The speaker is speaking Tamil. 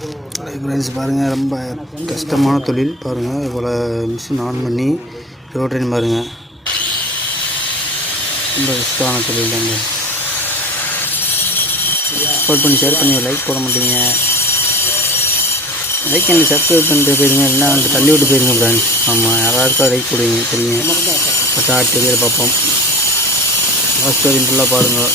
ஃப்ரெண்ட்ஸ் பாருங்கள், ரொம்ப கஷ்டமான தொழில் பாருங்கள். இவ்வளோ மிஷின் ஆன் பண்ணி ரோட்ரின் பாருங்கள், ரொம்ப கஷ்டமான தொழில் தாங்க. சப்போர்ட் பண்ணி ஷேர் பண்ணி லைக் போட மாட்டீங்க. லைக் என்ன சப்ஸ்கிரைப் பண்ணிட்டு போயிருங்க, இல்லைன்னா வந்து தள்ளி விட்டு போயிருங்க ஃப்ரெண்ட்ஸ். ஆமாம், யாராருக்கா லைக் போடுவீங்க தெரியுங்க. பட்டா தெரியல பார்ப்போம். லாஸ்ட் வரையும் ஃபுல்லாக பாருங்கள்.